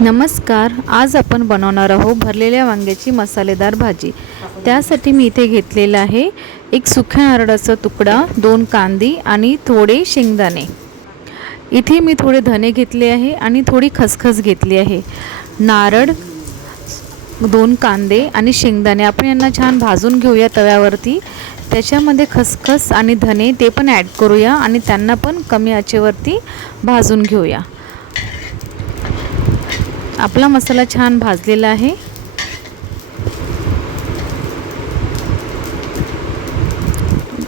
नमस्कार, आज आपण बनवणार आहोत भरलेल्या वांग्याची मसालेदार भाजी। त्यासाठी मी इथे घेतलेला आहे एक सुक्या नारळाचा तुकडा, 2 कांदी आणि थोडे शेंगदाणे। इथे मी थोडे धने घेतले आहे आणि थोडी खसखस घेतली आहे। नारळ, 2 कांदे आणि शेंगदाणे आपण यांना छान भाजून घेऊया तव्यावरती। त्याच्यामध्ये खसखस आणि धने ते पण ॲड करूया आणि त्यांना पण कमी आचेवरती भाजून घेऊया। आपला मसाला छान भाजलेला आहे।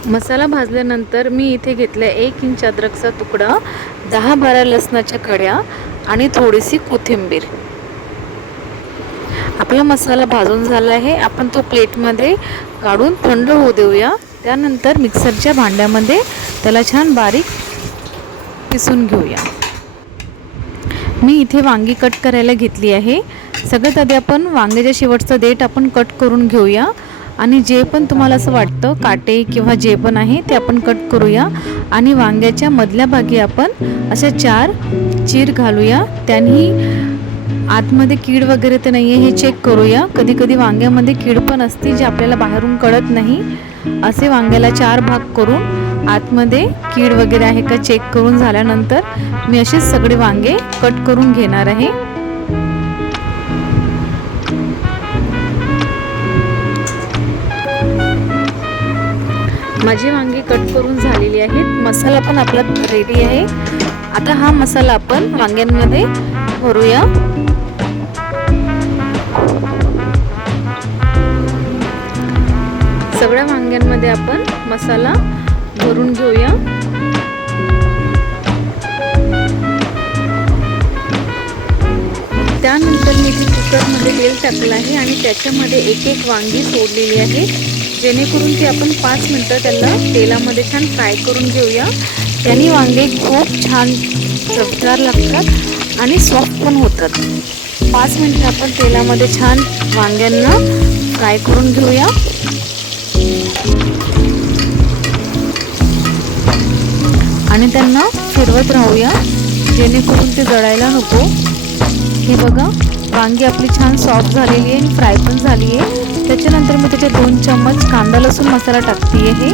मसाला भाजल्यानंतर मी इथे घेतला 1 इंच अद्रकचा तुकडा, 10-12 लसणाच्या कड्या आणि थोडीशी कोथिंबीर। आपला मसाला भाजून झाला आहे। आपण तो प्लेटमध्ये काढून थंड होऊ देऊया। त्यानंतर मिक्सरच्या भांड्यामध्ये त्याला छान बारीक पिसून घेऊया। मी इथे वांगी कट करायला घेतली आहे। सगळ्यात आधी आपण वांग्याच्या शेवटचा देठ आपण कट करून घेऊया आणि जे पण तुम्हाला असं वाटतं काटे किंवा जे पण आहे ते आपण कट करूया आणि वांग्याच्या मधल्या भागी आपण अशा 4 चीर घालूया। त्यांनी आतमध्ये कीड वगैरे तर नाही आहे हे चेक करूया। कधी कधी वांग्यामध्ये कीड पण असते जे आपल्याला बाहेरून कळत नाही। असे वांग्याला 4 भाग करून आतमध्ये कीड वगैरे आहे का चेक करून झाल्यानंतर मी असेच सगळे वांगे कट करून घेणार आहे। माझी वांगी कट करून झालेली आहेत। मसाला पण आपला रेडी आहे। आता हा मसाला आपण वांग्यांमध्ये भरूया। सगळ्या वांग्यांमध्ये आपण मसाला भरून घेऊया। त्यानंतर मी इथे कुकरमध्ये तेल टाकलं आहे आणि त्याच्यामध्ये एक वांगी सोडलेली आहे, जेणेकरून ती आपण 5 मिनिटं त्याला तेलामध्ये छान फ्राय करून घेऊया। त्याने वांगे खूप छान चवदार लागतात आणि सॉफ्ट पण होतात। 5 मिनिटं आपण तेलामध्ये छान वांग्यांना फ्राय करून घेऊया आणि त्यांना फिरवत राहूया जेणेकरून ते जळायला नको। हे बघा, वांगी आपली छान सॉफ्ट झालेली आहे आणि फ्राय पण झाली आहे। त्याच्यानंतर मी त्याचे 2 चम्मच कांदा लसूण मसाला टाकते आहे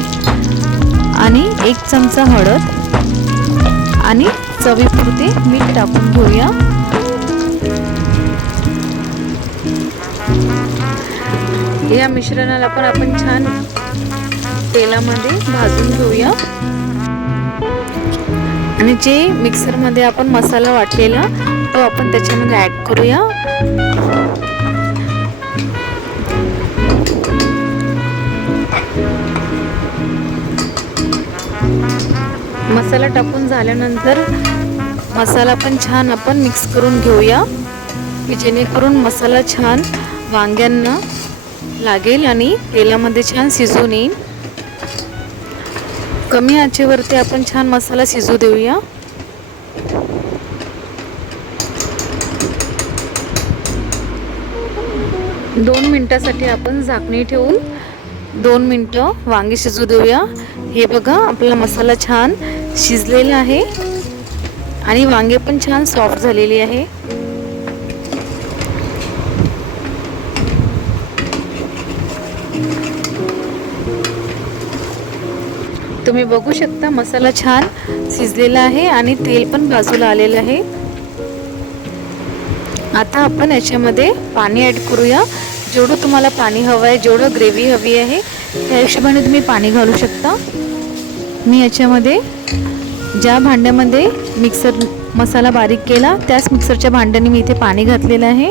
आणि 1 चमचा हळद आणि चवीपुरते मीठ टाकून घेऊया। या मिश्रणाला पण आपण छान तेलामध्ये भाजून घेऊया आणि जे मिक्सरमध्ये आपण मसाला वाटलेला तो आपण त्याच्यामध्ये ॲड करूया। मसाला टाकून झाल्यानंतर मसाला पण छान आपण मिक्स करून घेऊया की जेणेकरून मसाला छान वांग्यांना लागेल आणि तेलामध्ये छान शिजून येईल। कमी आचेवरती आपण छान मसाला शिजू देऊया। दोन मिनिटासाठी आपण झाकणी ठेवून 2 मिनिटं वांगी शिजू देऊया। हे बघा, आपला मसाला छान शिजलेला आहे आणि वांगे पण छान सॉफ्ट झालेली आहे। तुम्ही बघू शकता मसाला छान शिजलेला आहे आणि तेल पण बाजूला आलेलं आहे। आता आपण याच्यामध्ये पाणी ॲड करूया। जेवढं तुम्हाला पाणी हवं आहे, जेवढं ग्रेव्ही हवी आहे त्या हिशोबाने तुम्ही पाणी घालू शकता। मी याच्यामध्ये ज्या भांड्यामध्ये मिक्सर मसाला बारीक केला त्याच मिक्सरच्या भांड्याने मी इथे पाणी घातलेलं आहे।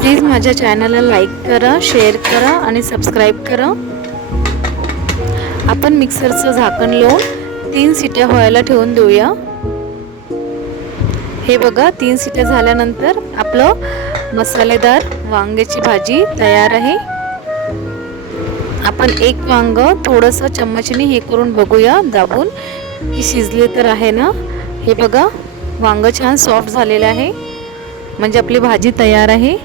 प्लीज माझ्या चॅनलला लाईक करा, शेअर करा आणि सबस्क्राईब करा। आपण मिक्सरचं झाकण लावून 3 शिट्या व्हायला ठेवून देऊया। हे बघा, 3 शिट्या झाल्यानंतर आपलं मसालेदार वांग्याची भाजी तयार आहे। आपण एक वांग थोडंसं चम्मचने हे करून बघूया दाबून की शिजले तर आहे ना। हे बघा, वांग छान सॉफ्ट झालेलं आहे, म्हणजे आपली भाजी तयार आहे।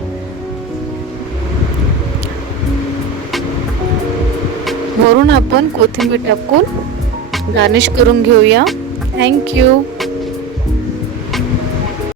वरून आपण कोथिंबीर टाकून गार्निश करून घेऊया। Thank you.